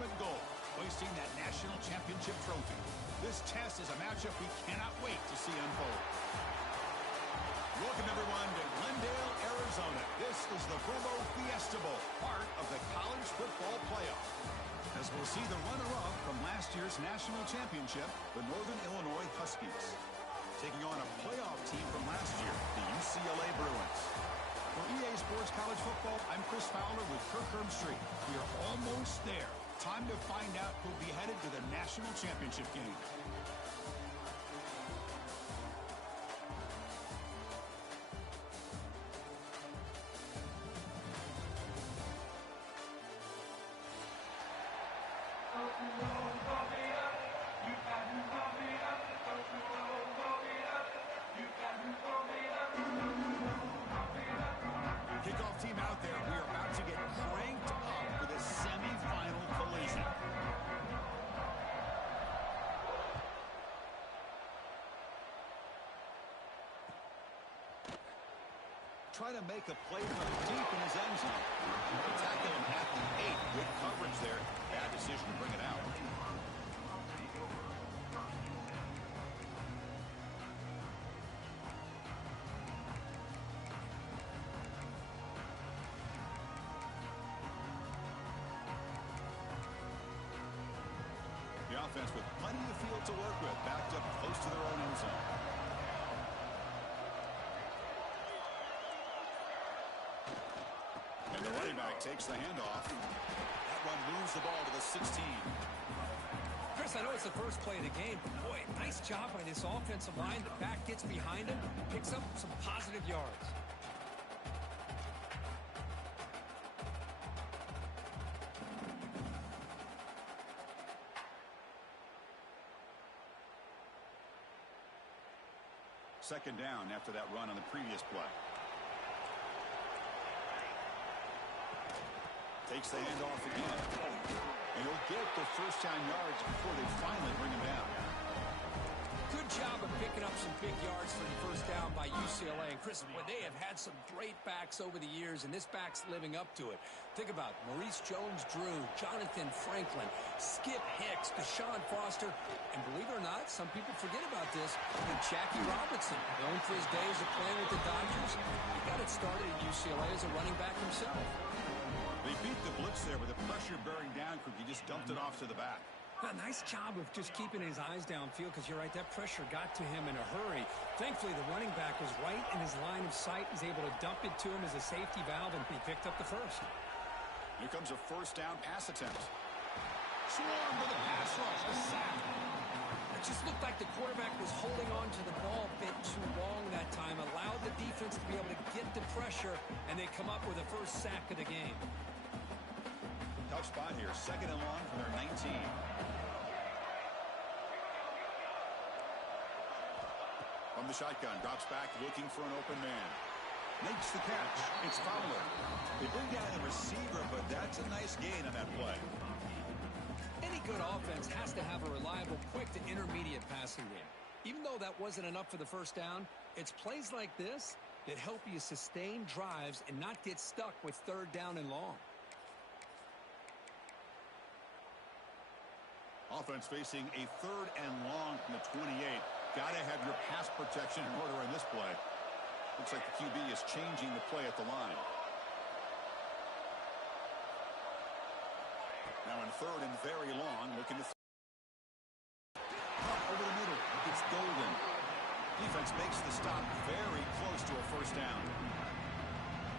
ultimate goal, hoisting that national championship trophy. This test is a matchup we cannot wait to see unfold. Welcome, everyone, to Glendale, Arizona. This is the Provo Fiesta Bowl, part of the college football playoff. As we'll see the runner-up from last year's national championship, the Northern Illinois Huskies, taking on a playoff team from last year, the UCLA Bruins. For EA Sports College Football, I'm Chris Fowler with Kirk Herbstreit. We are almost there. Time to find out who'll be headed to the national championship game. Kickoff team out there. We are about to get cranked up with a semifinal collision. Try to make a play from deep in his end zone. Tackle him at the 8. Good coverage there. Bad decision to bring it out. The offense with plenty of field to work with, backed up close to their own end zone. And the running back takes the handoff. That run moves the ball to the 16. Chris, I know it's the first play of the game, but boy, nice job by this offensive line. The back gets behind him, picks up some positive yards. Second down after that run on the previous play. Takes the handoff again. And he'll get the first down yards before they finally bring him down. Good job of picking up some big yards for the first down by UCLA. And Chris, well, they have had some great backs over the years, and this back's living up to it. Think about Maurice Jones-Drew, Jonathan Franklin, Skip Hicks, Deshaun Foster, and believe it or not, some people forget about this, and Jackie Robertson, known for his days of playing with the Dodgers. He got it started at UCLA as a running back himself. They beat the blitz there with the pressure bearing down. He just dumped it off to the back. A nice job of just keeping his eyes downfield, because you're right, that pressure got to him in a hurry. Thankfully, the running back was right in his line of sight. He's able to dump it to him as a safety valve, and he picked up the first. Here comes a first down pass attempt. Swarm with a pass rush, a sack. It just looked like the quarterback was holding on to the ball a bit too long that time, allowed the defense to be able to get the pressure, and they come up with the first sack of the game. Tough spot here, second and long from their 19. From the shotgun, drops back looking for an open man. Makes the catch. It's Fowler. They bring down the receiver, but that's a nice gain on that play. Any good offense has to have a reliable, quick to intermediate passing game. Even though that wasn't enough for the first down, it's plays like this that help you sustain drives and not get stuck with third down and long. Offense facing a third and long from the 28. Got to have your pass protection in order in this play. Looks like the QB is changing the play at the line. Now in third and very long, looking to over the middle. It's Golden. Defense makes the stop very close to a first down.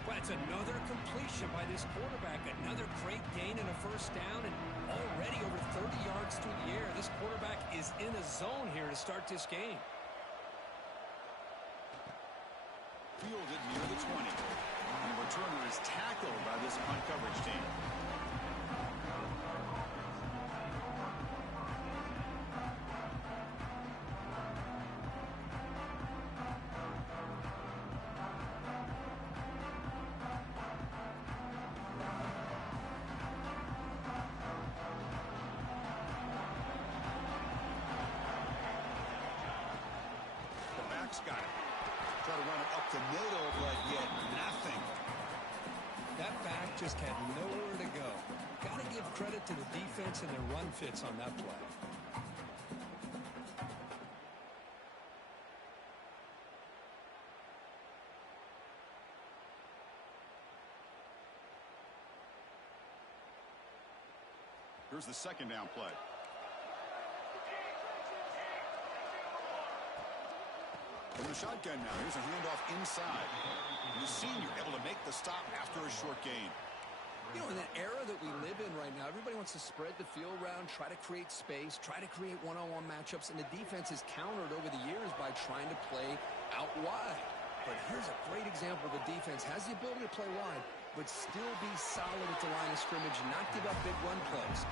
Well, it's another completion by this quarterback. Another great gain in a first down, and already over 30 yards through the air. This quarterback is in a zone here to start this game. Fielded near the 20. And the returner is tackled by this punt coverage team. Got it. Try to run it up the middle, but yet nothing. That back just had nowhere to go. Got to give give credit to the defense and their run fits on that play. Here's the second down play. From the shotgun now, here's a handoff inside. And the senior able to make the stop after a short gain. You know, in that era that we live in right now, everybody wants to spread the field around, try to create space, try to create one-on-one matchups, and the defense is countered over the years by trying to play out wide. But here's a great example. The defense has the ability to play wide, but still be solid at the line of scrimmage and not give up big run plays.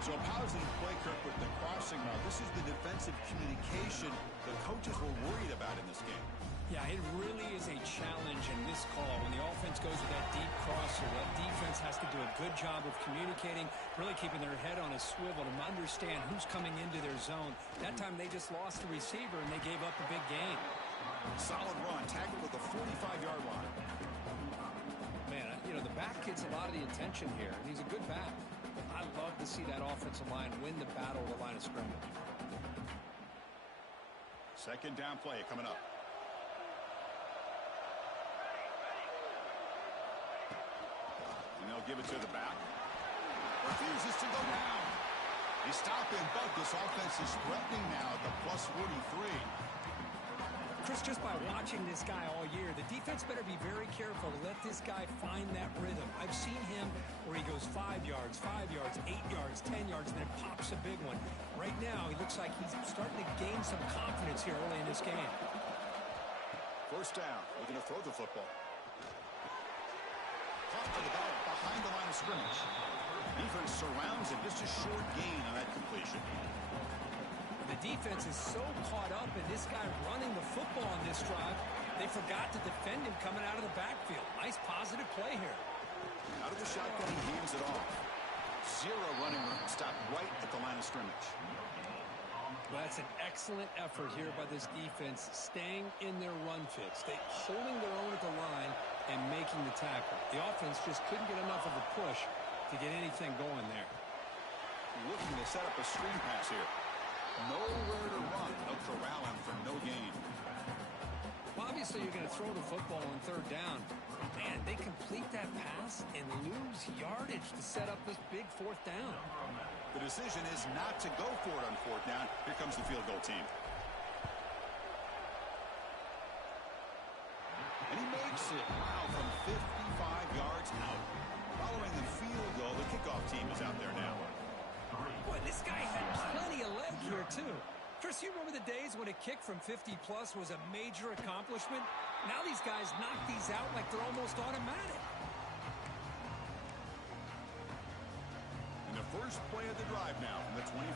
So a positive play, Kirk, with the crossing route. This is the defensive communication the coaches were worried about in this game. Yeah, it really is a challenge in this call. When the offense goes with that deep crosser, that defense has to do a good job of communicating, really keeping their head on a swivel to understand who's coming into their zone. That time they just lost the receiver and they gave up a big gain. Solid run, tackled at the 45-yard line. Man, you know, the back gets a lot of the attention here, and he's a good back. I love to see that offensive line win the battle of the line of scrimmage. Second down play coming up. And they'll give it to the back. Refuses to go down. They stop him, but this offense is threatening now at the plus 43. Chris, just by watching this guy all year, the defense better be very careful to let this guy find that rhythm. I've seen him where he goes 5 yards, 8 yards, 10 yards, and then pops a big one. Right now, he looks like he's starting to gain some confidence here early in this game. First down, looking to throw the football. Caught to the back behind the line of scrimmage. Defense surrounds him, just a short gain on that completion. The defense is so caught up in this guy running the football on this drive, they forgot to defend him coming out of the backfield. Nice positive play here. Out of the shotgun, he hands it off. Zero running room, stopped right at the line of scrimmage. Well, that's an excellent effort here by this defense, staying in their run fits. They holding their own at the line and making the tackle. The offense just couldn't get enough of a push to get anything going there. Looking to set up a screen pass here. Nowhere to run. They'll corral him for no gain. Well, obviously, you're going to throw the football on third down. Man, they complete that pass and lose yardage to set up this big fourth down. The decision is not to go for it on fourth down. Here comes the field goal team. And he makes it. Wow, from 55 yards out. Following the field goal, the kickoff team is out there now. Boy, this guy had plenty of leg here, too. Chris, you remember the days when a kick from 50-plus was a major accomplishment? Now these guys knock these out like they're almost automatic. And the first play of the drive now from the 25.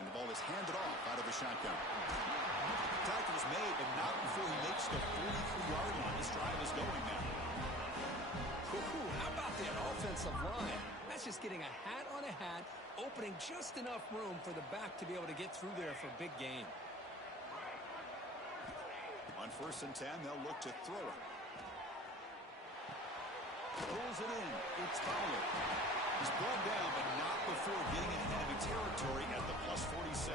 And the ball is handed off out of the shotgun. Tackle is made, but not before he makes the 43-yard line. This drive is going now. Ooh, how about that offensive line? That's just getting a hat on a hat, opening just enough room for the back to be able to get through there for a big gain. On 1st and 10, they'll look to throw it. Pulls it in. It's Fowler. He's brought down, but not before getting in enemy territory at the plus 47.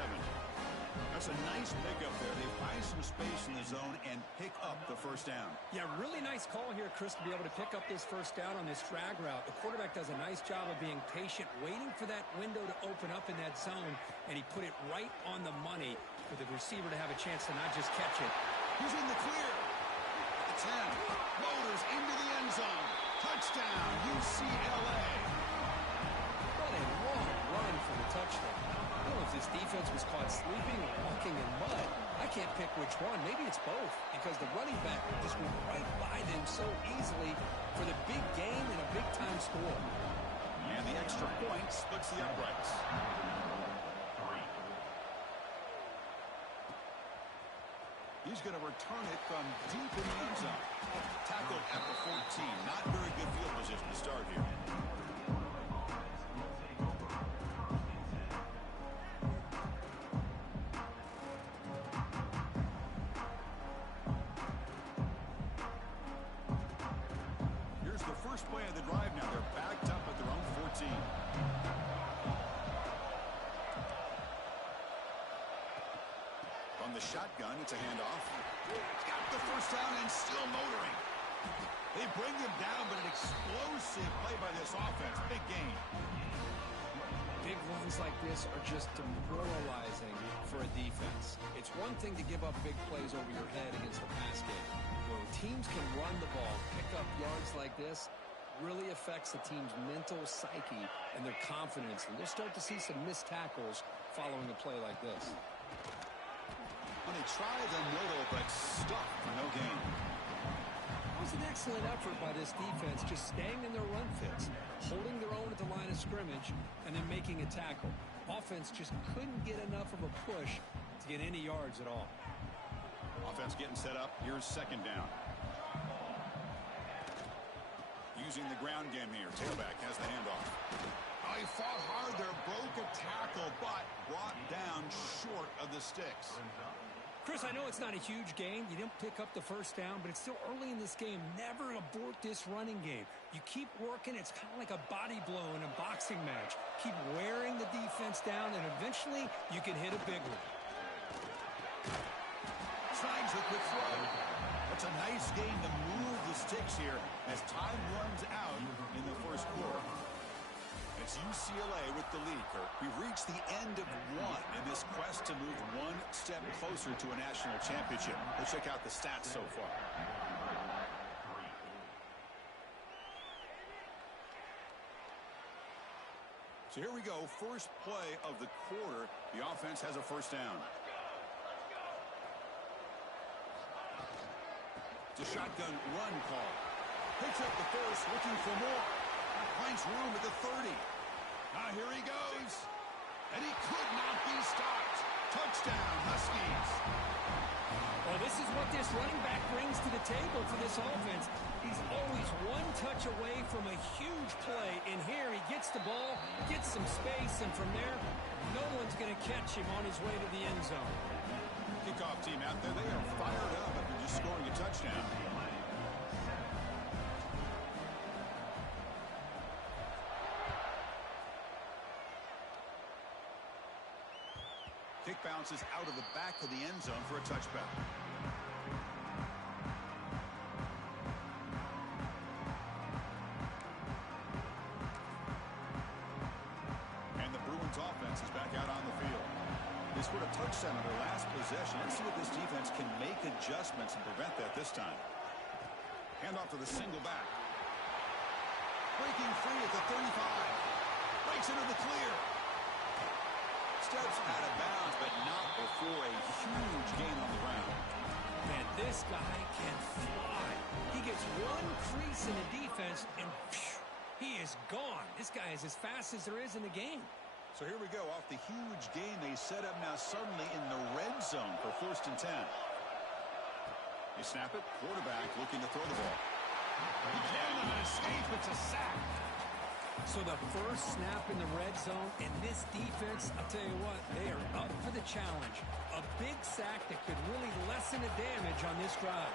That's a nice pickup there. They find some space in the zone and pick up the first down. Yeah, really nice call here, Chris, to be able to pick up this first down on this drag route. The quarterback does a nice job of being patient, waiting for that window to open up in that zone, and he put it right on the money for the receiver to have a chance to not just catch it. He's in the clear. At the 10. Motors into the end zone. Touchdown, UCLA. What a long run for the touchdown. I don't know if this defense was caught sleeping or walking in mud. I can't pick which one. Maybe it's both, because the running back just went right by them so easily for the big gain and a big-time score. And the extra point splits the uprights. He's going to return it from deep in the end zone. Tackled at the 14. Not very good field position to start here. From the shotgun, it's a handoff. Got the first down and still motoring. They bring him down, but an explosive play by this offense. Big gain. Big runs like this are just demoralizing for a defense. It's one thing to give up big plays over your head against the pass game. When teams can run the ball, pick up yards like this, really affects the team's mental psyche and their confidence. And you'll start to see some missed tackles following a play like this. When they try the middle, but stuck for no gain. It was an excellent effort by this defense, just staying in their run fits, holding their own at the line of scrimmage, and then making a tackle. Offense just couldn't get enough of a push to get any yards at all. Offense getting set up. Here's second down. Using the ground game here. Tailback has the handoff. Oh, he fought hard there, broke a tackle, but brought down short of the sticks. Chris, I know it's not a huge gain. You didn't pick up the first down, but it's still early in this game. Never abort this running game. You keep working. It's kind of like a body blow in a boxing match. Keep wearing the defense down, and eventually you can hit a big one. Slides with the throw. That's a nice gain to move the sticks here as time runs out in the first quarter. It's UCLA with the lead, Kirk. We've reached the end of one in this quest to move one step closer to a national championship. Let's check out the stats so far. So here we go. First play of the quarter. The offense has a first down. It's a shotgun run call. Picks up the first, looking for more. Finds room at the 30. Now here he goes. And he could not be stopped. Touchdown, Huskies. Well, this is what this running back brings to the table for this offense. He's always one touch away from a huge play. And here he gets the ball, gets some space, and from there, no one's going to catch him on his way to the end zone. Kickoff team out there, they are fired up after just scoring a touchdown. Kick bounces out of the back of the end zone for a touchback. And the Bruins offense is back out on the field. They scored a touchdown on their last possession. Let's see if this defense can make adjustments and prevent that this time. Handoff to the single back. Breaking free at the 35. Breaks into the clear. Steps out of bounds, but not before a huge gain on the ground. Man, this guy can fly. He gets one crease in the defense, and phew, he is gone. This guy is as fast as there is in the game. So here we go. Off the huge gain, they set up now suddenly in the red zone for 1st and 10. They snap it. Quarterback looking to throw the ball. He cannot escape. It's a sack. So the first snap in the red zone, and this defense, I'll tell you what, they are up for the challenge. A big sack that could really lessen the damage on this drive.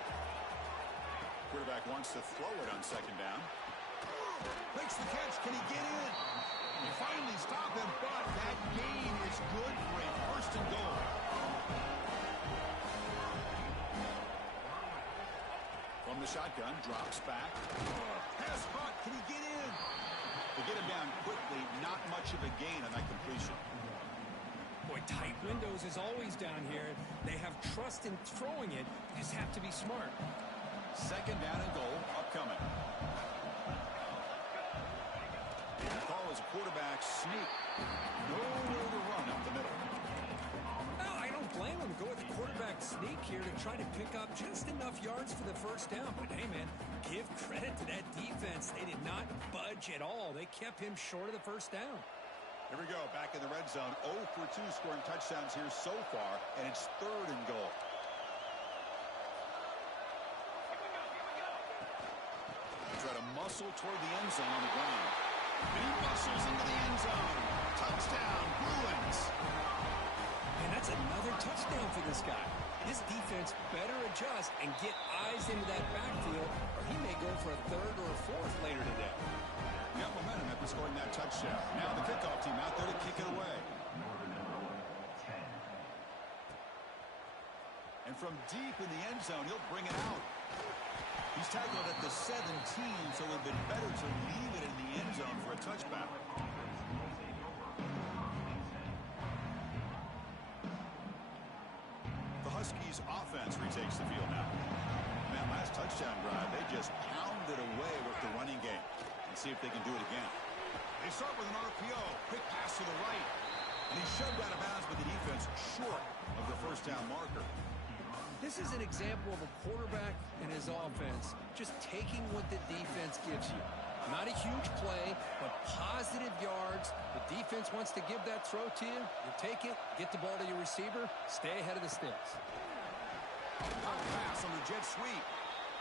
Quarterback wants to throw it on second down. Makes the catch. Can he get in? You finally stop him, but that gain is good for a 1st and goal. From the shotgun, drops back. Pass caught. Can he get in? They get him down quickly. Not much of a gain on that completion. Boy, tight windows is always down here. They have trust in throwing it. You just have to be smart. Second down and goal upcoming. The call is a quarterback sneak. Nowhere to run up the middle. Well, I don't blame him to go with the quarterback sneak here to try to pick up just enough yards for the first down. But hey, man, give credit to that defense. They did not budge at all. They kept him short of the first down. Here we go, back in the red zone. 0 for 2 scoring touchdowns here so far, and it's 3rd and goal. Try to muscle toward the end zone on the ground. And he muscles into the end zone. Touchdown, Bruins. And that's another touchdown for this guy. This defense better adjust and get eyes into that backfield, or he may go for a 3rd or a 4th later today. Got momentum after scoring that touchdown. Now the kickoff team out there to kick it away. And from deep in the end zone, he'll bring it out. He's tackled at the 17, so it would have been better to leave it in the end zone for a touchback. The Huskies offense retakes the field now. Man, last touchdown drive, they just pounded away with the running game. And see if they can do it again. They start with an RPO. Quick pass to the right. And he's shoved out of bounds with the defense short of the first down marker. This is an example of a quarterback and his offense just taking what the defense gives you. Not a huge play, but positive yards. The defense wants to give that throw to you. You take it, get the ball to your receiver, stay ahead of the sticks. Pop pass on the jet sweep.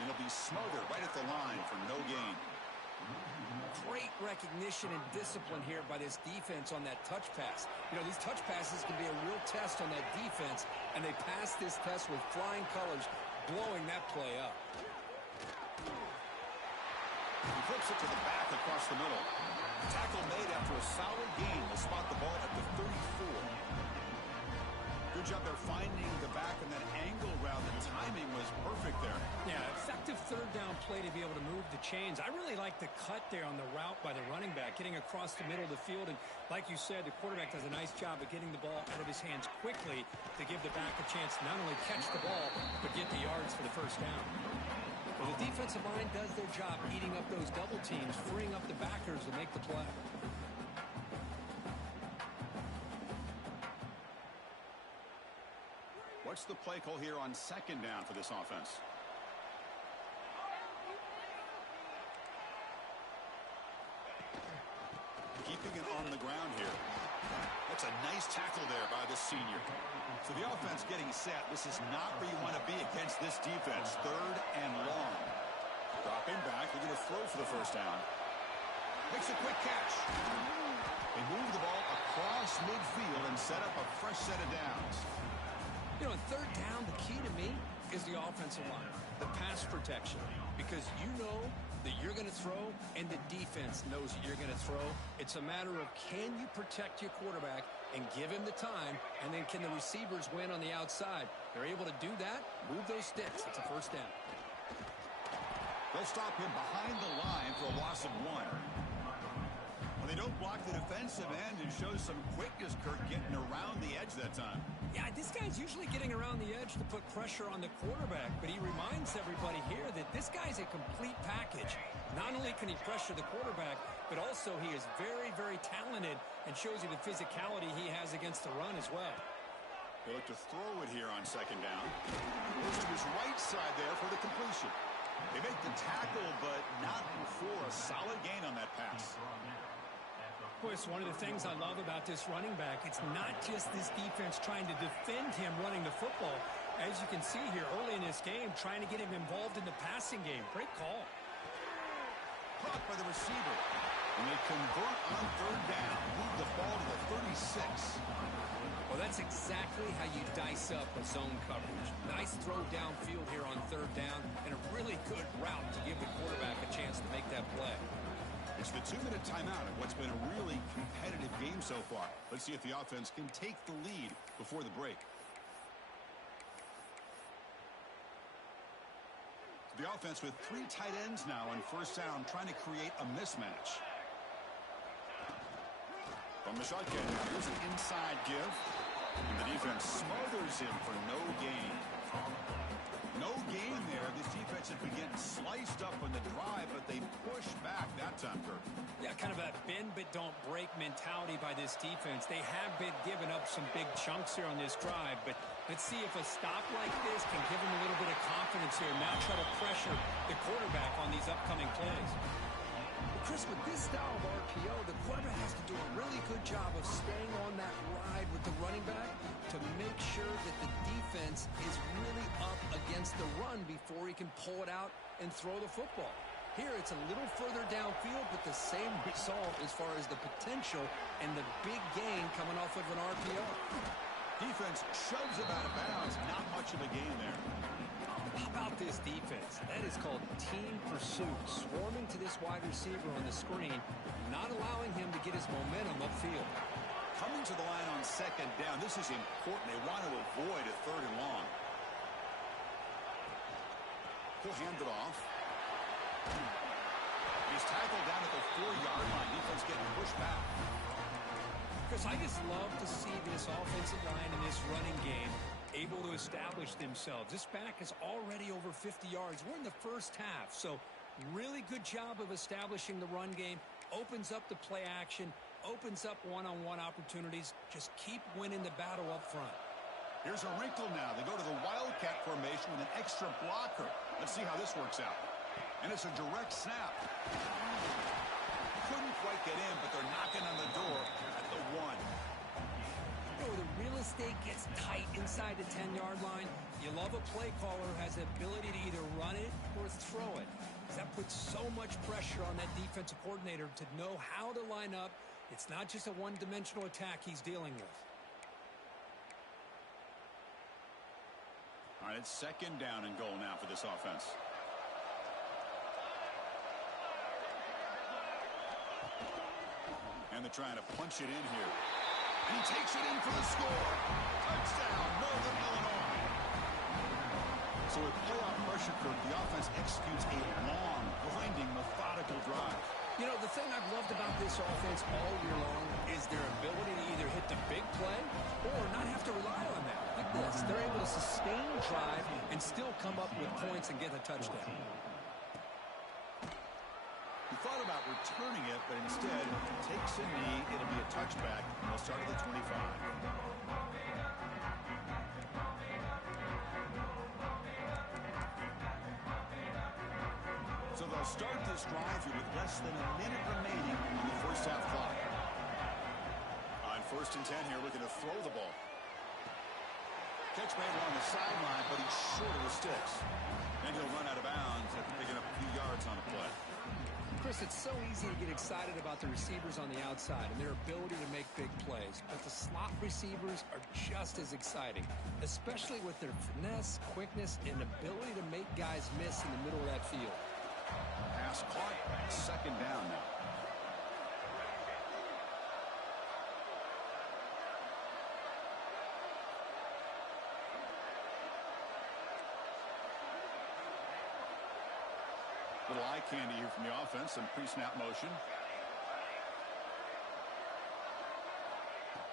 And it'll be smothered right at the line for no gain. Great recognition and discipline here by this defense on that touch pass. You know, these touch passes can be a real test on that defense, and they passed this test with flying colors, blowing that play up. He flips it to the back across the middle. Tackle made after a solid gain will spot the ball at the 34. Good job there finding the back in that angle route. The timing was perfect there. Yeah, effective third down play to be able to move the chains. I really like the cut there on the route by the running back, getting across the middle of the field. And like you said, the quarterback does a nice job of getting the ball out of his hands quickly to give the back a chance to not only catch the ball, but get the yards for the first down. Well, the defensive line does their job eating up those double teams, freeing up the backers to make the play. What's the play call here on second down for this offense? Keeping it on the ground here. That's a nice tackle there by the senior. So the offense getting set. This is not where you want to be against this defense. Third and long. Dropping back. They're going to throw for the first down. Makes a quick catch. They move the ball across midfield and set up a fresh set of downs. You know, third down, the key to me is the offensive line, the pass protection, because you know that you're going to throw and the defense knows that you're going to throw. It's a matter of can you protect your quarterback and give him the time, and then can the receivers win on the outside? They're able to do that, move those sticks. It's a first down. They'll stop him behind the line for a loss of 1. Well, they don't block the defensive end and show some quickness, Kirk, getting around the edge that time. Yeah, this guy's usually getting around the edge to put pressure on the quarterback, but he reminds everybody here that this guy's a complete package. Not only can he pressure the quarterback, but also he is very, very talented and shows you the physicality he has against the run as well. They look to throw it here on second down. Goes to his right side there for the completion. They make the tackle, but not before a solid gain on that pass. Boy, it's one of the things I love about this running back. It's not just this defense trying to defend him running the football. As you can see here early in this game, trying to get him involved in the passing game. Great call. Caught by the receiver. And they convert on third down. Move the ball to the 36. Well, that's exactly how you dice up a zone coverage. Nice throw downfield here on third down, and a really good route to give the quarterback a chance to make that play. It's the 2-minute timeout of what's been a really competitive game so far. Let's see if the offense can take the lead before the break. The offense with 3 tight ends now on first down, trying to create a mismatch. From the shotgun, here's an inside give. And the defense smothers him for no gain. No gain there. This defense has been getting sliced up on the drive, but they push back that time, Kirk. Yeah, kind of a bend but don't break mentality by this defense. They have been giving up some big chunks here on this drive, but let's see if a stop like this can give them a little bit of confidence here. Now try to pressure the quarterback on these upcoming plays. Well, Chris, with this style of RPO, the quarterback has to do a really good job of staying on that ride with the running back to make sure that the defense is really up against the run before he can pull it out and throw the football. Here, it's a little further downfield, but the same result as far as the potential and the big gain coming off of an RPO. Defense shoves him out of bounds. Not much of a gain there. How about this defense? That is called team pursuit. Swarming to this wide receiver on the screen, not allowing him to get his momentum upfield. Coming to the line on second down. This is important. They want to avoid a third and long. He'll hand it off. He's tackled down at the 4-yard line. Defense getting pushed back. Chris, I just love to see this offensive line in this running game able to establish themselves. This back is already over 50 yards. We're in the first half, so really good job of establishing the run game. Opens up the play action, opens up one-on-one opportunities. Just keep winning the battle up front. Here's a wrinkle now. They go to the Wildcat formation with an extra blocker. Let's see how this works out. And it's a direct snap. Couldn't quite get in, but they're knocking on the door at the 1. You know, the real estate gets tight inside the 10-yard line. You love a play caller who has the ability to either run it or throw it. That puts so much pressure on that defensive coordinator to know how to line up. It's not just a one-dimensional attack he's dealing with. All right, it's 2nd down and goal now for this offense. And they're trying to punch it in here. And he takes it in for the score. Touchdown, Northern Illinois. So with playoff pressure curve, the offense executes a long, grinding, methodical drive. You know, the thing I've loved about this offense all year long is their ability to either hit the big play or not have to rely on that. Like this, they're able to sustain drive and still come up with points and get a touchdown. He thought about returning it, but instead takes a knee. It'll be a touchback. They'll start at the 25. So they'll start this drive here with less than a minute remaining on the first half clock. On 1st and 10 here, looking to throw the ball. Catch made along the sideline, but he's short of the sticks. And he'll run out of bounds after picking up a few yards on a play. Chris, it's so easy to get excited about the receivers on the outside and their ability to make big plays. But the slot receivers are just as exciting, especially with their finesse, quickness, and ability to make guys miss in the middle of that field. Pass caught. 2nd down now. Little eye candy here from the offense. Some pre-snap motion.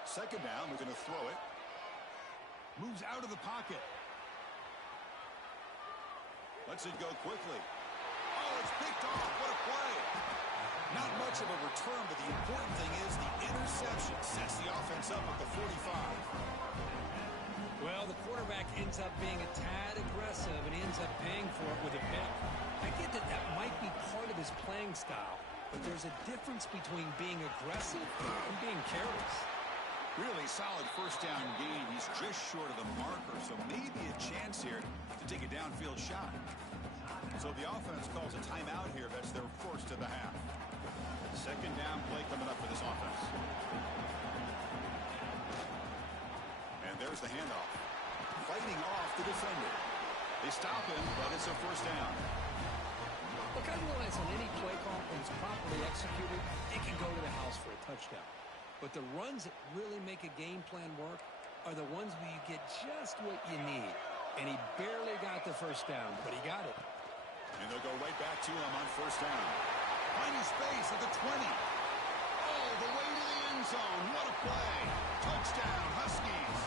2nd down. We're going to throw it. Moves out of the pocket. Lets it go quickly. Oh, it's picked off. What a play. Not much of a return, but the important thing is the interception sets the offense up at the 45. Well, the quarterback ends up being a tad aggressive, and he ends up paying for it with a pick. I get that that might be part of his playing style, but there's a difference between being aggressive and being careless. Really solid 1st down gain. He's just short of the marker, so maybe a chance here to take a downfield shot. So the offense calls a timeout here. That's their 1st of the half. 2nd down play coming up for this offense. And there's the handoff. Fighting off the defender. They stop him, but it's a 1st down. Look, I realize on any play call, when it's properly executed, it can go to the house for a touchdown. But the runs that really make a game plan work are the ones where you get just what you need. And he barely got the 1st down, but he got it. And they'll go right back to him on 1st down. Finding space at the 20. Oh, the way to the end zone. What a play. Touchdown, Huskies.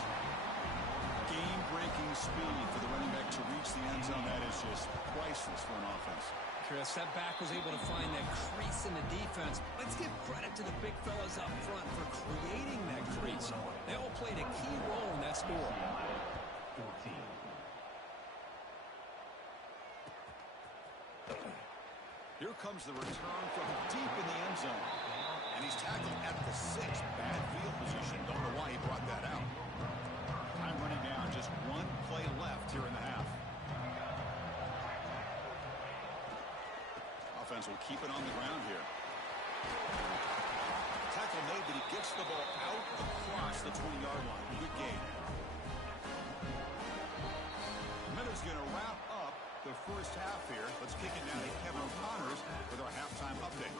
Game-breaking speed for the running back to reach the end zone. That is just priceless for an offense. Chris, that back was able to find that crease in the defense. Let's give credit to the big fellas up front for creating that crease. They all played a key role in that score. Here comes the return from deep in the end zone. And he's tackled at the 6. Bad field position. Don't know why he brought that out. Time running down. Just 1 play left here in the half. Offense will keep it on the ground here. Tackle made, but he gets the ball out across the 20-yard line. Good game. Miller's going to wrap up the first half here. Let's kick it down to Kevin O'Connors with our halftime update.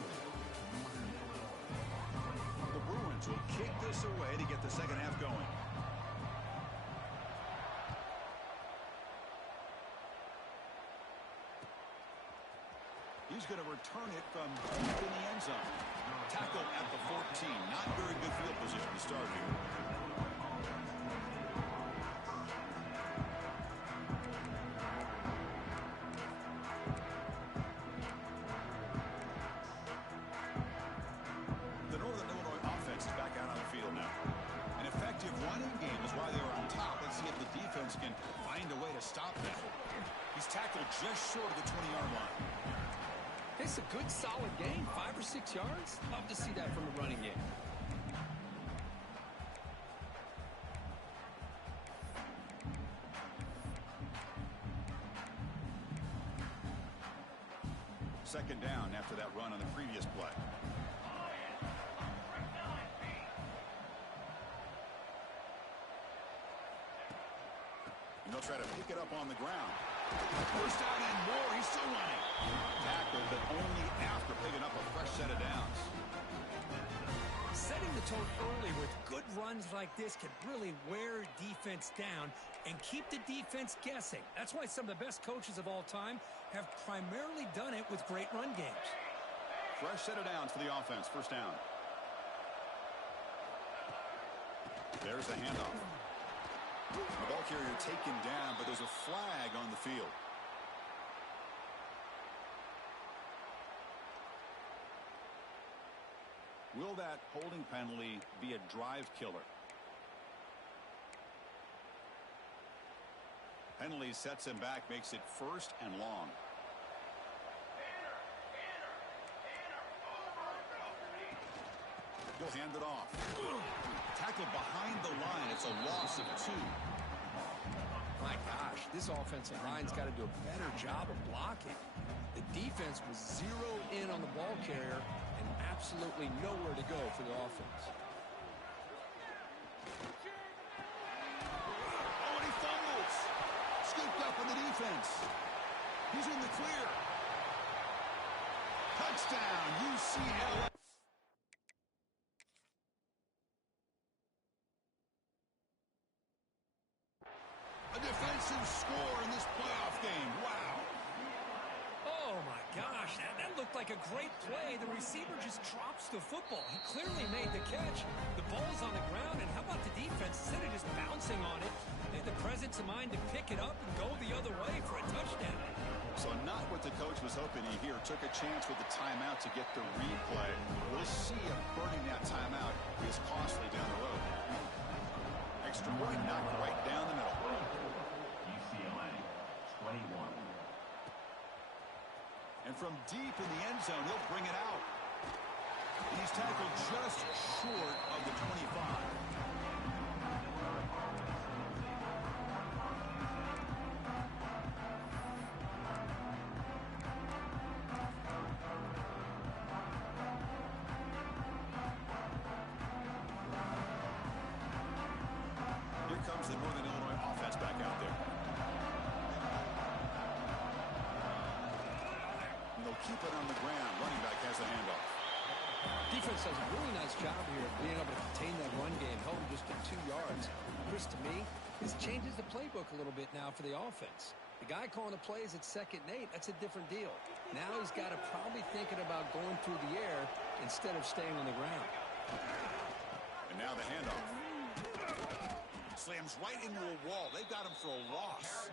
The Bruins will kick this away to get the second half going. He's going to return it from deep in the end zone. Tackle at the 14. Not very good field position to start here. The Northern Illinois offense is back out on the field now. An effective running game is why they were on top. Let's see if the defense can find a way to stop that. He's tackled just short of the 20-yard line. It's a good, solid game. 5 or 6 yards. Love to see that from a running game. Second down after that run on the previous play. And they'll try to pick it up on the ground. First down and more. He's still running. Tackled, but only after picking up a fresh set of downs. Setting the tone early with good runs like this can really wear defense down and keep the defense guessing. That's why some of the best coaches of all time have primarily done it with great run games. Fresh set of downs for the offense. First down. There's the handoff. The ball carrier taken down, but there's a flag on the field. Will that holding penalty be a drive killer? Penalty sets him back, makes it first and long. He'll hand it off. Tackled behind the line. It's a loss of 2. My gosh, this offensive line's got to do a better job of blocking. The defense was zeroed in on the ball carrier and absolutely nowhere to go for the offense. Oh, and he fumbles. Scooped up in the defense. He's in the clear. Touchdown, UCLA. A defensive score in this playoff game. Wow. Oh, my gosh. That looked like a great play. The receiver just drops the football. He clearly made the catch. The ball's on the ground, and how about the defense? Instead of just bouncing on it, they had the presence of mind to pick it up and go the other way for a touchdown. So not what the coach was hoping to hear. Took a chance with the timeout to get the replay. We'll see if burning that timeout is costly down the road. Extra point knocked right down the middle. UCLA, 21. And from deep in the end zone, he'll bring it out. And he's tackled just short of the 25. Here comes the Northern Illinois offense back out there. They'll keep it on the ground. Running back has the handoff. Defense does a really nice job here of being able to contain that run game, held him just to 2 yards. Chris, to me, this changes the playbook a little bit now for the offense. The guy calling the plays at 2nd and 8, that's a different deal. Now he's got to probably thinking about going through the air instead of staying on the ground. And now the handoff. Slams right into a wall. They've got him for a loss.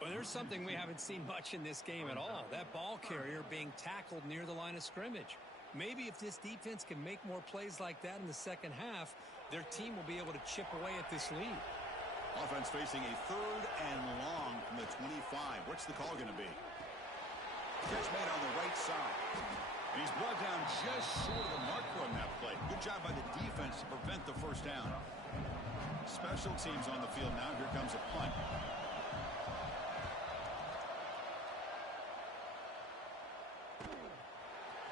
Well, there's something we haven't seen much in this game at all. That ball carrier being tackled near the line of scrimmage. Maybe if this defense can make more plays like that in the second half, their team will be able to chip away at this lead. Offense facing a 3rd and long from the 25. What's the call going to be? Catch made on the right side. And he's brought down just short of the marker on that play. Good job by the defense to prevent the first down. Special teams on the field now. Here comes a punt.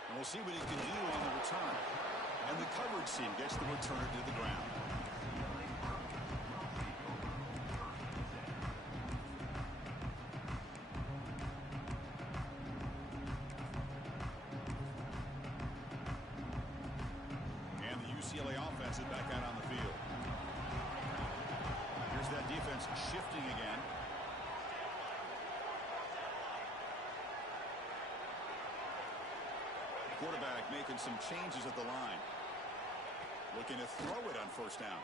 And we'll see what he can do on the return. And the coverage team gets the returner to the ground. And the UCLA offense is back out on the field. Here's that defense shifting again. quarterback making some changes at the line. Looking to throw it on first down.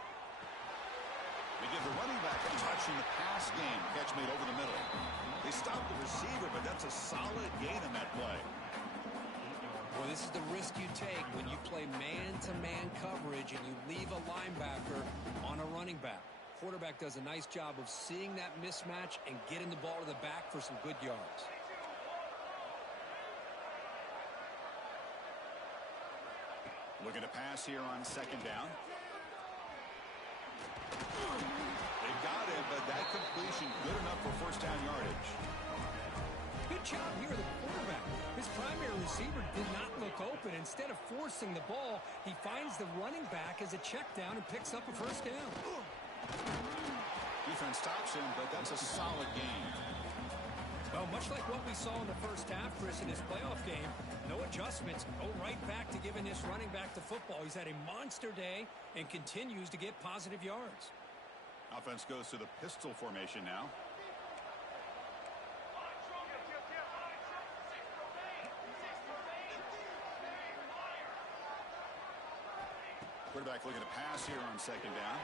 They give the running back a touch in the pass game. Catch made over the middle. They stop the receiver, but that's a solid gain on that play. Well, this is the risk you take when you play man-to-man coverage and you leave a linebacker on a running back. Quarterback does a nice job of seeing that mismatch and getting the ball to the back for some good yards. Looking to pass here on second down. They got it, but that completion good enough for first down yardage. Good job here, the quarterback. His primary receiver did not look open. Instead of forcing the ball, he finds the running back as a check down and picks up a first down. Defense stops him, but that's a solid gain. Well, much like what we saw in the first half, Chris, in his playoff game, no adjustments. Go right back to giving this running back the football. He's had a monster day and continues to get positive yards. Offense goes to the pistol formation now. Quarterback looking to pass here on second down.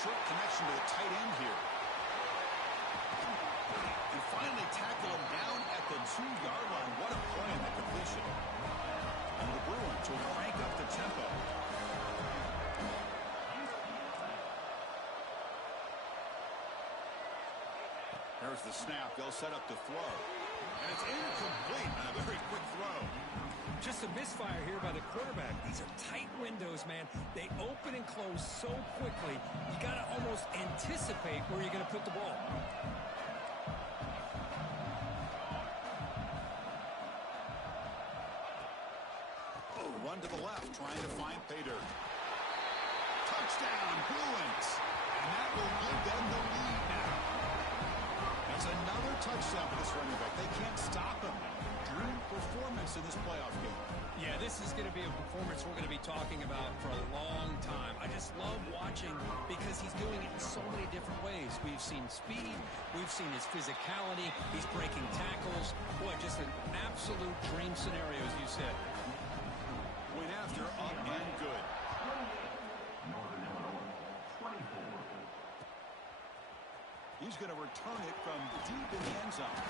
Short connection to the tight end here. And finally tackle him down at the 2-yard line. What a play on that completion. And the Bruins will crank up the tempo. There's the snap. They'll set up the throw. And it's incomplete on a very quick throw. Just a misfire here by the quarterback. These are tight windows, man. They open and close so quickly. You got to almost anticipate where you're going to put the ball. Oh, run to the left, trying to find pay dirt. Touchdown, Bruins. And that will give them the lead now. That's another touchdown for this running back. They can't stop him. Dream performance in this playoff game. Yeah, this is going to be a performance we're going to be talking about for a long time. I just love watching because he's doing it in so many different ways. We've seen speed. We've seen his physicality. He's breaking tackles. Boy, just an absolute dream scenario, as you said. Went after, up and good. Northern Illinois, 24. He's going to return it from deep in the end zone.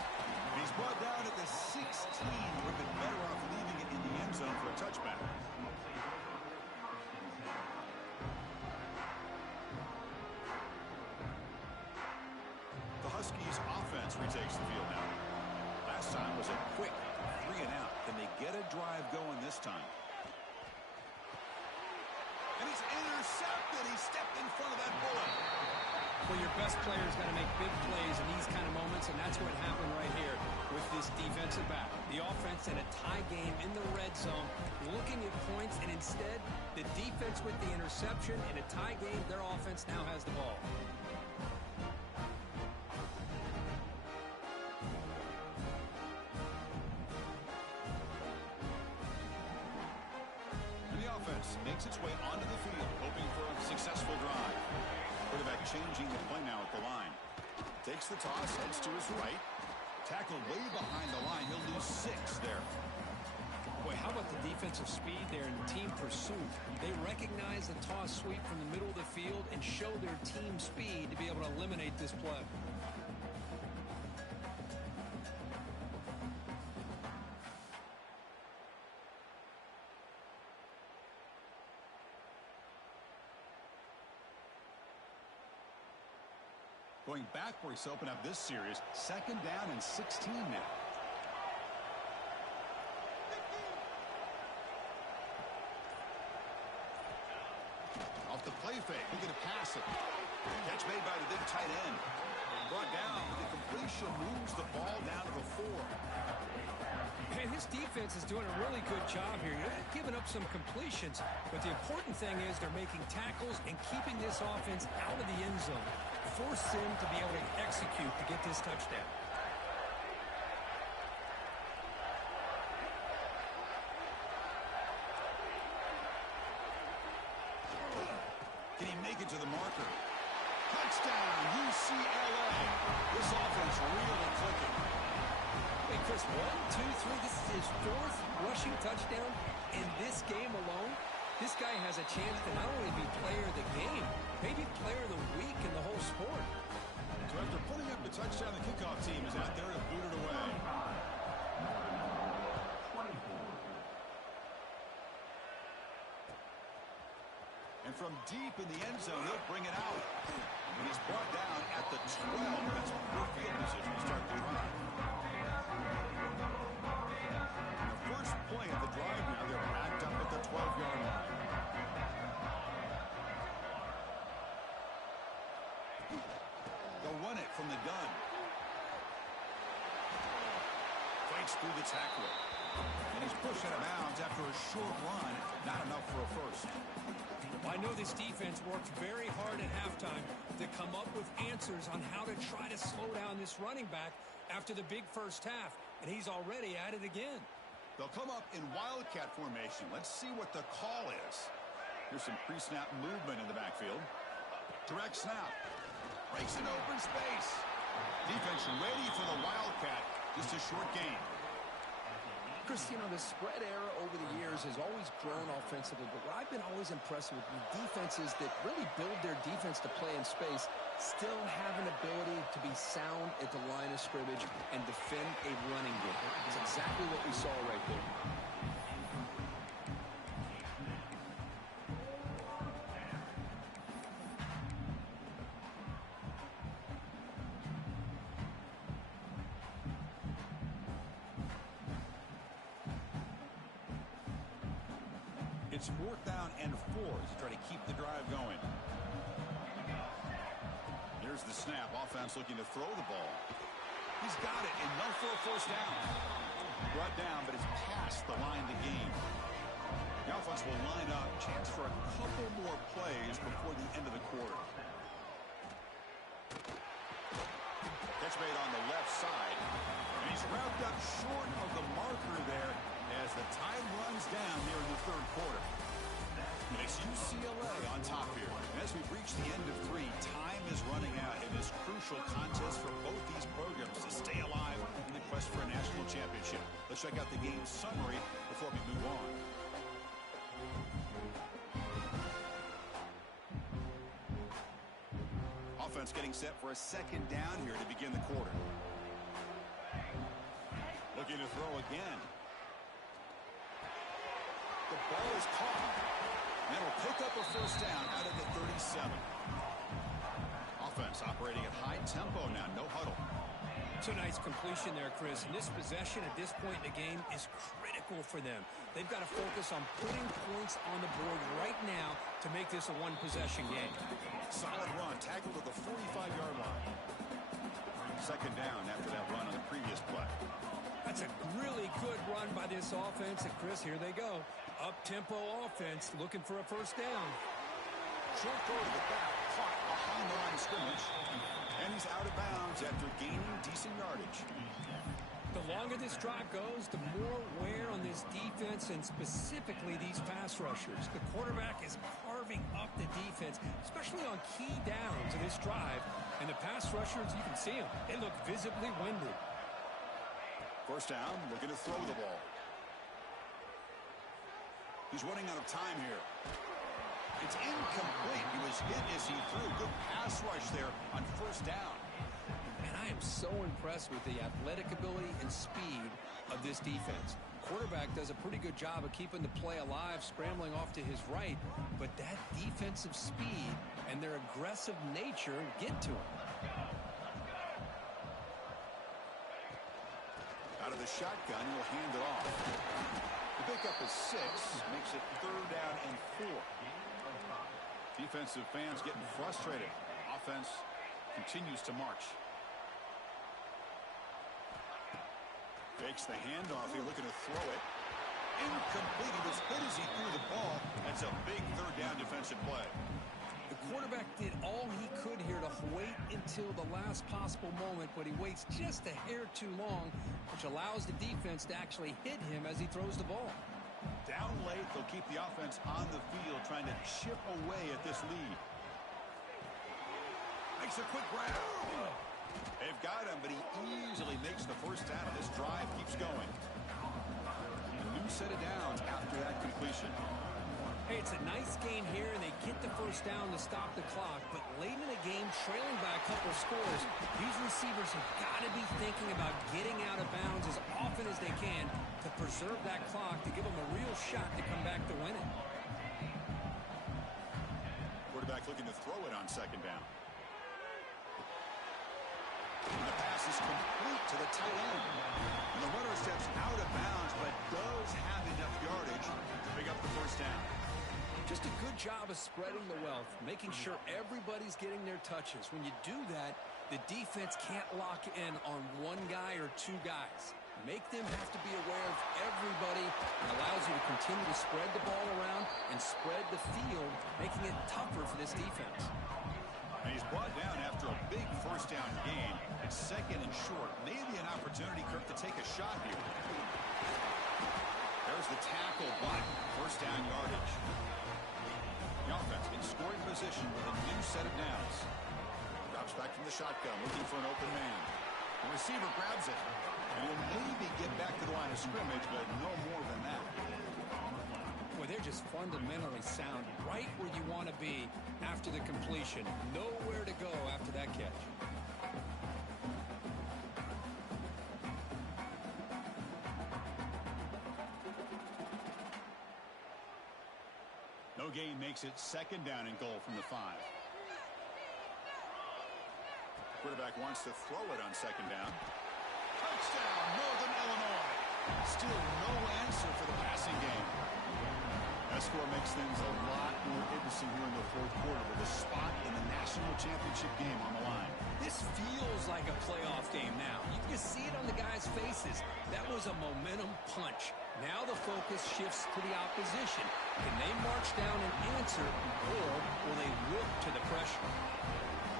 He's brought down at the 16. Would have been better off leaving it in the end zone for a touchback. The Huskies offense retakes the field now. Last time was a quick 3 and out. Can they get a drive going this time? And he's intercepted. He stepped in front of that bullet. Well, your best player's got to make big plays in these kind of moments, and that's what happened right here with this defensive back. The offense in a tie game in the red zone, looking at points, and instead, the defense with the interception. In a tie game, their offense now has the ball. And the offense makes its way onto the field, hoping for a successful drive. Quarterback changing the play now at the line. Takes the toss, heads to his right. Tackle way behind the line. He'll lose 6 there. Boy, how about the defensive speed there in team pursuit? They recognize the toss sweep from the middle of the field and show their team speed to be able to eliminate this play. Going backwards to open up this series. 2nd down and 16 now. Off the play fake. Looking to pass it. Catch made by the big tight end. Brought down, but the completion moves the ball down to the 4. Man, this defense is doing a really good job here. They're giving up some completions, but the important thing is they're making tackles and keeping this offense out of the end zone. Force them to be able to execute to get this touchdown. Can he make it to the marker? Touchdown, UCLA. This offense really clicking. Hey, Chris, this. 1, 2, 3. This is his 4th rushing touchdown in this game alone. This guy has a chance to not only be player of the game, maybe player of the week in the whole sport. So after putting up the touchdown, the kickoff team is out there to boot it away. And from deep in the end zone, he'll bring it out. And he's brought down at the 12. That's a poor field position to start the drive. The first play of the drive now, they're backed up at the 12-yard line. They'll run it from the gun. Fights through the tackler. And he's pushed out of bounds after a short run. Not enough for a first. I know this defense worked very hard at halftime to come up with answers on how to try to slow down this running back after the big first half, and he's already at it again. They'll come up in wildcat formation. Let's see what the call is. Here's some pre-snap movement in the backfield. Direct snap. Breaks an open space. Defense ready for the wildcat. Just a short gain. Chris, you know, the spread era over the years has always grown offensively, but what I've been always impressed with defenses that really build their defense to play in space still have an ability to be sound at the line of scrimmage and defend a running game. It's exactly what we saw right there. It's 4th down and 4 as they try to keep the drive going. Here's the snap. Offense looking to throw the ball. He's got it. Enough for a first down. Brought down, but it's past the line to gain. The offense will line up. Chance for a couple more plays before the end of the quarter. Catch made on the left side. And he's wrapped up short of the marker there as the time runs down here in the 3rd quarter. And it's UCLA on top here. And as we've reached the end of 3, time is running out in this crucial contest for both these programs to stay alive in the quest for a national championship. Let's check out the game summary before we move on. Offense getting set for a 2nd down here to begin the quarter. Looking to throw again. The ball is caught. And it'll pick up a first down out of the 37. Offense operating at high tempo now. No huddle. It's a nice completion there, Chris. And this possession at this point in the game is critical for them. They've got to focus on putting points on the board right now to make this a one-possession game. Solid run. Tackled at the 45-yard line. 2nd down after that run on the previous play. That's a really good run by this offense. And, Chris, here they go. Up-tempo offense looking for a first down. Short throw to the back. Caught behind the line of scrimmage. And he's out of bounds after gaining decent yardage. The longer this drive goes, the more wear on this defense and specifically these pass rushers. The quarterback is carving up the defense, especially on key downs of this drive. And the pass rushers, you can see them. They look visibly winded. First down, looking to throw the ball. He's running out of time here. It's incomplete. He was hit as he threw. Good pass rush there on first down. And I am so impressed with the athletic ability and speed of this defense. Quarterback does a pretty good job of keeping the play alive, scrambling off to his right, but that defensive speed and their aggressive nature get to him. Out of the shotgun, he'll hand it off. The pickup is 6, makes it 3rd down and 4. Defensive fans getting frustrated. Offense continues to march. Fakes the handoff here, looking to throw it. Incomplete. He was hit as he threw the ball. That's a big 3rd down defensive play. The quarterback did all he could here to wait until the last possible moment, but he waits just a hair too long, which allows the defense to actually hit him as he throws the ball. Down late, they'll keep the offense on the field, trying to chip away at this lead. Makes a quick grab. A They've got him, but he easily makes the first down, and this drive keeps going. A new set of downs after that completion. Hey, it's a nice gain here, and they get the first down to stop the clock. But late in the game, trailing by a couple scores, these receivers have got to be thinking about getting out of bounds as often as they can to preserve that clock, to give them a real shot to come back to win it. Quarterback looking to throw it on second down. And the pass is complete to the tight end. And the runner steps out of bounds, but does have enough yardage to pick up the first down. Just a good job of spreading the wealth, making sure everybody's getting their touches. When you do that, the defense can't lock in on one guy or two guys. Make them have to be aware of everybody, and allows you to continue to spread the ball around and spread the field, making it tougher for this defense. And he's brought down after a big first down gain. It's second and short. Maybe an opportunity, Kirk, to take a shot here. There's the tackle, but first down yardage. The offense in scoring position with a new set of downs. Drops back from the shotgun, looking for an open man. The receiver grabs it, and he'll maybe get back to the line of scrimmage, but no more than that. Well, they're just fundamentally sound, right where you want to be after the completion. Nowhere to go after that catch. No gain makes it second down and goal from the 5. Quarterback wants to throw it on second down. Touchdown, Northern Illinois. Still no answer for the passing game. That score makes things a lot more interesting here in the fourth quarter with a spot in the national championship game on the line. This feels like a playoff game now. You can see it on the guys' faces. That was a momentum punch. Now the focus shifts to the opposition. Can they march down and answer, or will they wilt to the pressure?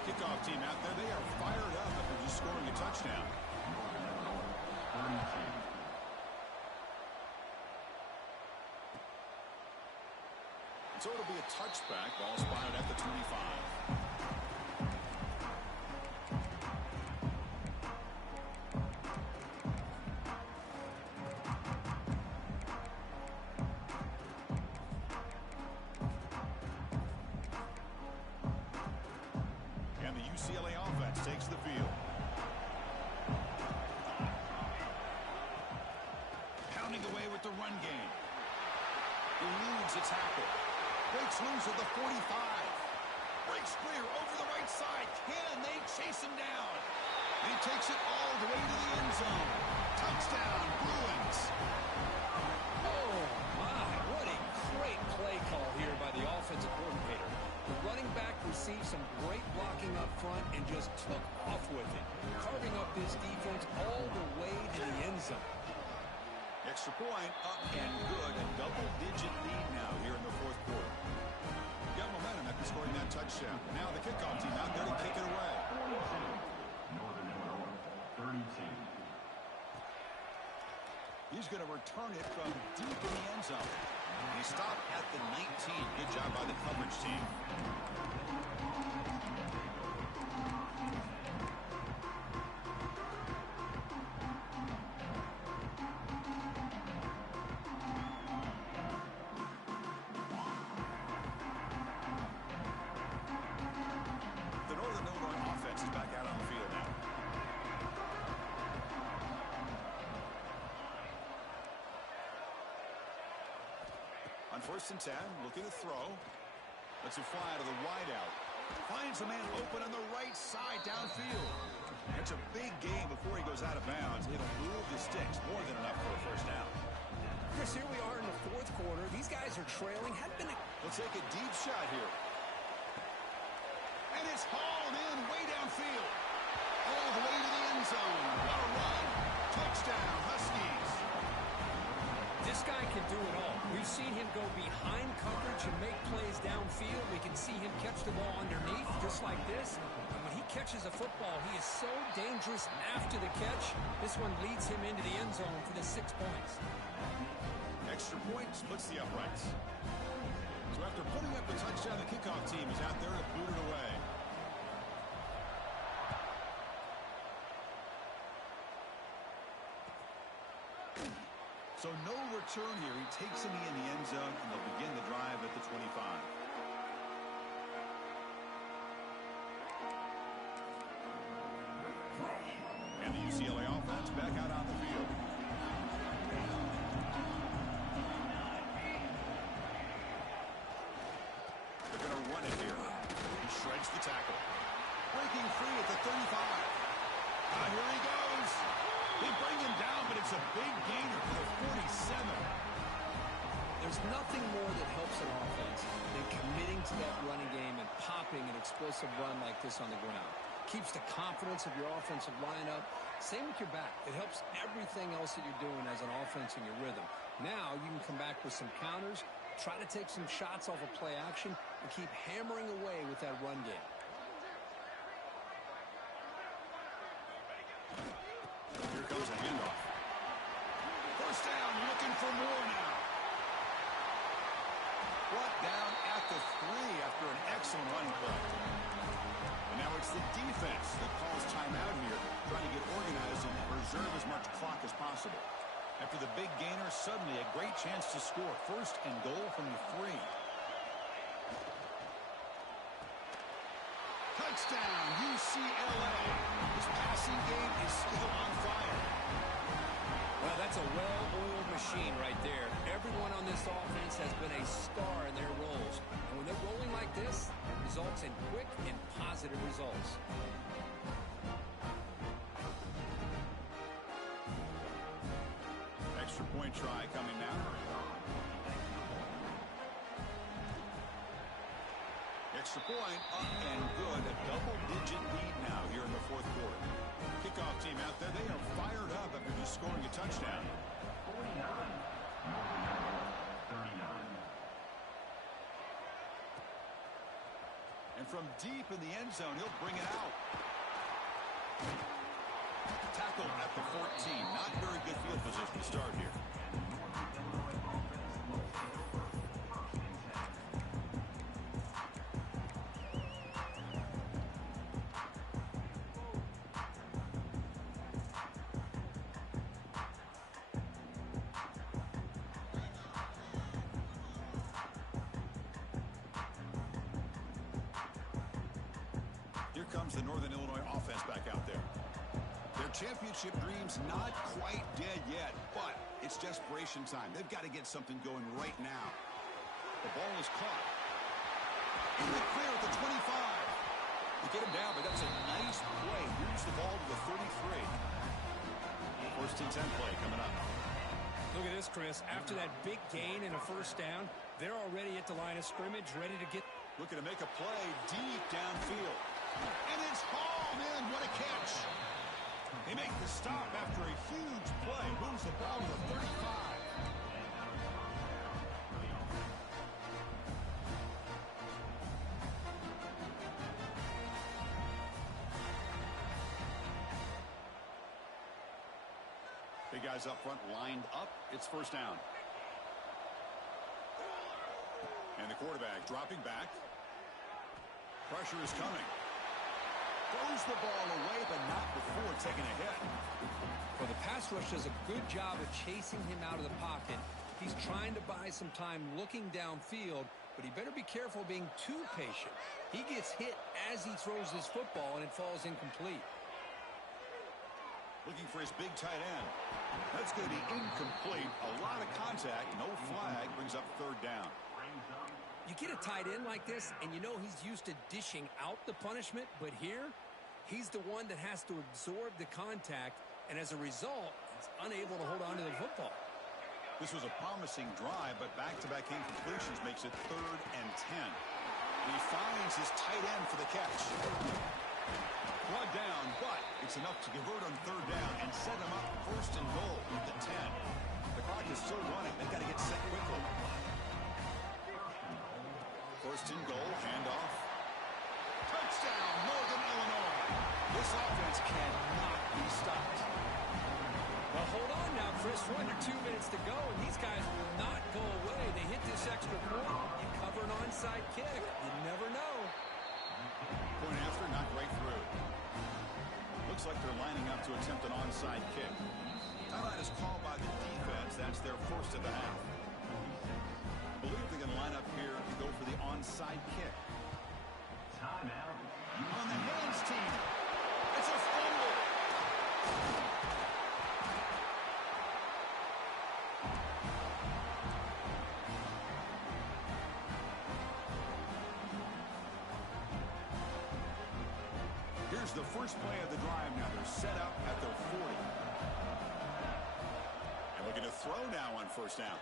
Kickoff team out there, they are fired up after just scoring a touchdown. So it'll be a touchback. Ball spotted at the 25. And the UCLA offense takes the field. Pounding away with the run game. Eludes a tackle. Breaks loose at the 45. Breaks clear over the right side. Can they chase him down? And he takes it all the way to the end zone. Touchdown, Bruins. Oh, my. What a great play call here by the offensive coordinator. The running back received some great blocking up front and just took off with it, carving up this defense all the way to the end zone. Extra point up and good. A double-digit lead now here in the fourth quarter. Got momentum after scoring that touchdown. Now the kickoff team out there to kick it away. 42. Northern Illinois, 32. He's going to return it from deep in the end zone. He stopped at the 19. Good job by the coverage team. The Northern Illinois offense is back out on the field now. On 1st and 10, looking to throw. Lets it fly to the wideout. Finds a man open on the right side downfield. It's a big game before he goes out of bounds. It'll move the sticks more than enough for a first down. Chris, here we are in the fourth quarter. These guys are trailing. Let's take a deep shot here. And it's hauled in way downfield. All the way to the end zone. What a run. Touchdown, Huskies. This guy can do it all. We've seen him go behind coverage and make plays downfield. We can see him catch the ball underneath, just like this. And when he catches a football, he is so dangerous after the catch. This one leads him into the end zone for the 6 points. Extra point splits the uprights. So after putting up the touchdown, the kickoff team is out there to boot it away. So no return here. He takes him in the end zone, and they'll begin the drive at the 25. And the UCLA offense back out on the field. They're going to run it here. He shreds the tackle. Breaking free at the 35. Here he goes. They bring him down, but it's a big gainer for the 47. There's nothing more that helps an offense than committing to that running game and popping an explosive run like this on the ground. Keeps the confidence of your offensive lineup. Same with your back. It helps everything else that you're doing as an offense in your rhythm. Now you can come back with some counters, try to take some shots off of play action, and keep hammering away with that run game. Here comes a handoff. First down, looking for more now. Brought down at the 3 after an excellent running play. And now it's the defense that calls timeout here, trying to get organized and preserve as much clock as possible. After the big gainer, suddenly a great chance to score. First and goal from the 3. Touchdown, UCLA. This passing game is still on fire. Well, that's a well-oiled machine right there. Everyone on this offense has been a star in their roles. And when they're rolling like this, it results in quick and positive results. Extra point try coming now. Extra point up and good. A double-digit lead now here in the fourth quarter. Kickoff team out there, they are fired up after just scoring a touchdown. 49. 39. And from deep in the end zone, he'll bring it out. Tackle at the 14. Not very good field position to start here. Here comes the Northern Illinois offense back out there. Their championship dreams not quite dead yet, but it's desperation time. They've got to get something going right now. The ball is caught. In the clear at the 25. They get him down, but that's a nice play. Moves the ball to the 33. First and 10 play coming up. Look at this, Chris. After that big gain and a first down, they're already at the line of scrimmage, ready to get... Looking to make a play deep downfield. And it's hauled in. What a catch. They make the stop after a huge play. Moves the ball to the 35. Big guys up front lined up. It's first down. And the quarterback dropping back. Pressure is coming. Throws the ball away, but not before taking a hit. Well, the pass rush does a good job of chasing him out of the pocket. He's trying to buy some time looking downfield, but he better be careful being too patient. He gets hit as he throws this football, and it falls incomplete. Looking for his big tight end. That's going to be incomplete. A lot of contact, no flag, brings up third down. You get a tight end like this, and you know he's used to dishing out the punishment, but here, he's the one that has to absorb the contact, and as a result, he's unable to hold on to the football. This was a promising drive, but back-to-back incompletions makes it third and 10. And he finds his tight end for the catch. Brought down, but it's enough to convert on third down and set him up first and goal at the 10. The clock is still running. They've got to get set quickly. First and goal, handoff. Touchdown, Northern Illinois. This offense cannot be stopped. Well, hold on now, Chris. We're under 2 minutes to go, and these guys will not go away. They hit this extra point. You cover an onside kick. You never know. Point after, not right through. Looks like they're lining up to attempt an onside kick. Timeout is called by the defense. That's their first of the half. I believe they're going to line up here and go for the onside kick. Timeout. On the hands team. It's a fumble. Here's the first play of the drive now. They're set up at their 40. And looking to throw now on first down.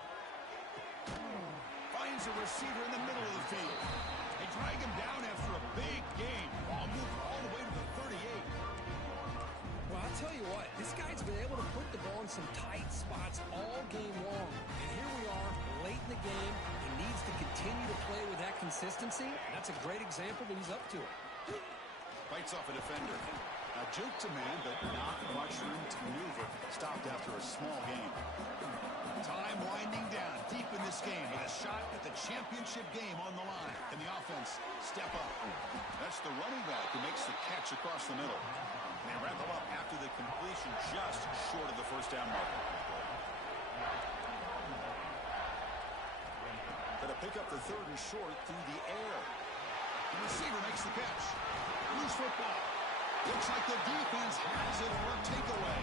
Finds a receiver in the middle of the field. They drag him down after a big game. Ball moved all the way to the 38. Well, I'll tell you what, this guy's been able to put the ball in some tight spots all game long. And here we are, late in the game. He needs to continue to play with that consistency. And that's a great example that he's up to it. Fights off a defender. Now juke to man, but not much room to maneuver. Stopped after a small gain. Time winding down deep in this game with a shot at the championship game on the line. Can the offense step up? That's the running back who makes the catch across the middle. They wrap them up after the completion just short of the first down mark. Going to pick up the third and short through the air. The receiver makes the catch. Loose football. Looks like the defense has it for a takeaway.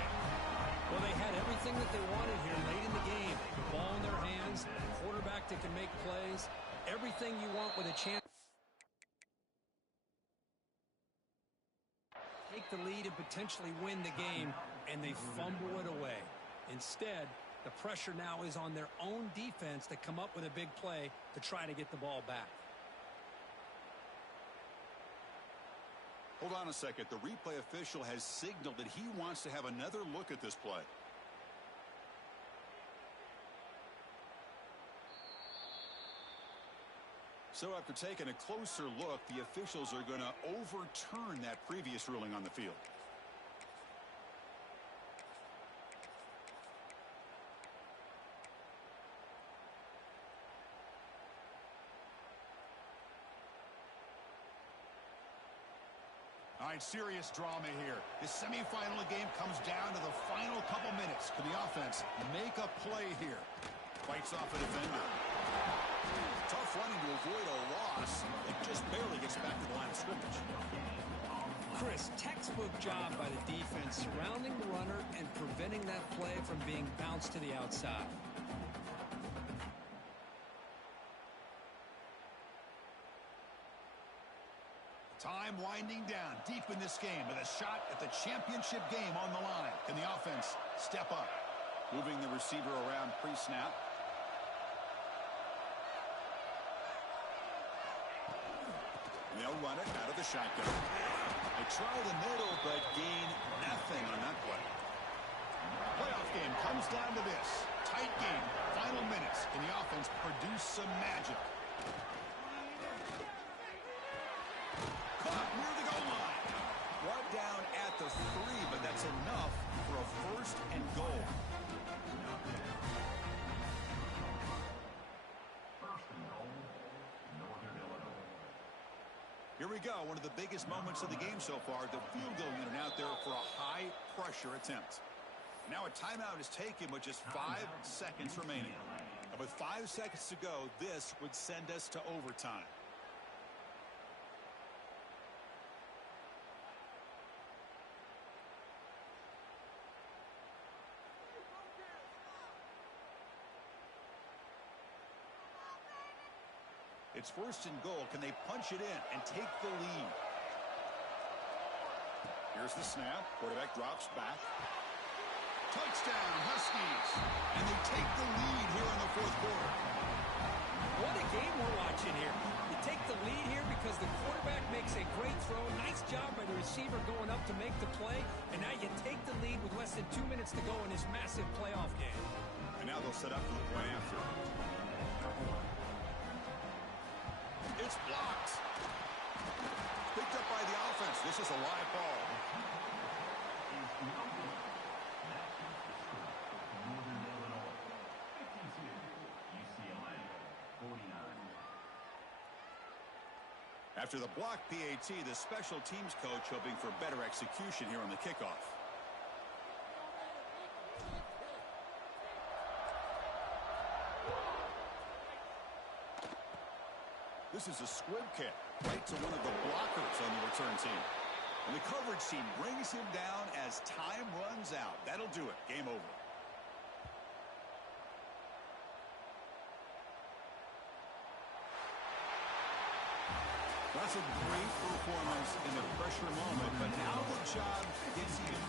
Well, they had everything that they wanted here late in the game. The ball in their hands, a quarterback that can make plays, everything you want with a chance. Take the lead and potentially win the game, and they fumble it away. Instead, the pressure now is on their own defense to come up with a big play to try to get the ball back. Hold on a second. The replay official has signaled that he wants to have another look at this play. So after taking a closer look, the officials are going to overturn that previous ruling on the field. All right, serious drama here. The semifinal game comes down to the final couple minutes. Can the offense make a play here? Fights off a defender. Tough running to avoid a loss. It just barely gets back to the line of scrimmage. Chris, textbook job by the defense surrounding the runner and preventing that play from being bounced to the outside. Time winding down deep in this game with a shot at the championship game on the line. Can the offense step up? Moving the receiver around pre-snap. They'll run it out of the shotgun. They try the middle, but gain nothing on that play. Playoff game comes down to this. Tight game. Final minutes. Can the offense produce some magic? Caught near the goal line. Brought down at the 3, but that's enough for a first and goal. First and goal, Northern Illinois. Here we go. One of the biggest moments of the game so far. The field goal unit out there for a high-pressure attempt. Now a timeout is taken with just 5 seconds remaining. And with 5 seconds to go, this would send us to overtime. It's first and goal. Can they punch it in and take the lead? Here's the snap. Quarterback drops back. Touchdown, Huskies. And they take the lead here in the fourth quarter. What a game we're watching here. You take the lead here because the quarterback makes a great throw. Nice job by the receiver going up to make the play. And now you take the lead with less than 2 minutes to go in this massive playoff game. And now they'll set up for the point after. It's blocked. Picked up by the offense. This is a live ball. Northern Illinois, 52. UCLA, 49. After the block PAT, the special teams coach hoping for better execution here on the kickoff. This is a squib kick right to one of the blockers on the return team. And the coverage team brings him down as time runs out. That'll do it. Game over. That's a great performance in the pressure moment, but now the job gets even